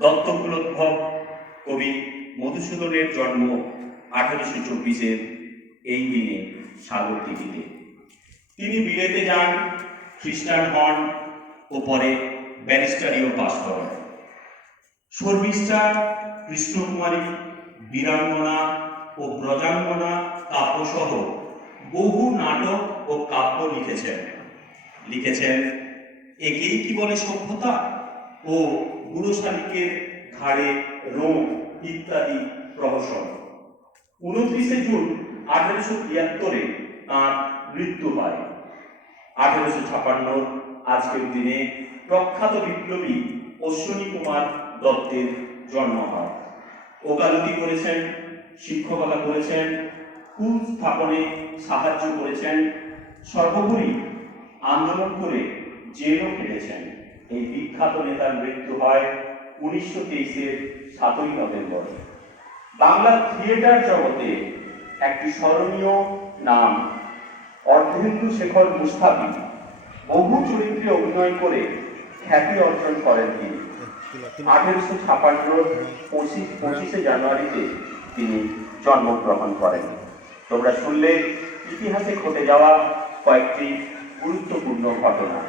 দত্তকুলোদ্ভব কবি মধুসূদনের জন্ম 1824-এর এই দিনে সাগরদিঘিতে। তিনি বিলেতে যান, খ্রিস্টান হন ও পরে ব্যারিস্টারিও পাশ করেন। শর্মিষ্ঠা, কৃষ্ণকুমারী, বীরাঙ্গনা ও ব্রজাঙ্গনা কাব্যসহ বহু নাটক ও কাব্য লিখেছেন একেই কি বলে সভ্যতা ও বুড়ো শালিকের ঘাড়ে রোম ইত্যাদি প্রহসন। 29 জুন 1873-এ তাঁর মৃত্যু হয়। 1856 আজকের দিনে প্রখ্যাত বিপ্লবী অশ্বিনী কুমার দত্তের জন্ম হয়। ওকালতি করেছেন, শিক্ষকতা করেছেন, স্কুল স্থাপনে সাহায্য করেছেন, সর্বোপরি আন্দোলন করে জেলও কেটেছেন। এই বিখ্যাত নেতার মৃত্যু হয় 1923-এর 7ই নভেম্বর। বাংলা থিয়েটার জগতে একটি স্মরণীয় নাম অর্ধেন্দু শেখর মুস্তাফি। বহু চরিত্রে অভিনয় করে খ্যাতি অর্জন করেন তিনি। 1856 25শে জানুয়ারিতে তিনি জন্মগ্রহণ করেন। তোমরা শুনলে ইতিহাসে ঘটে যাওয়া কয়েকটি গুরুত্বপূর্ণ ঘটনা।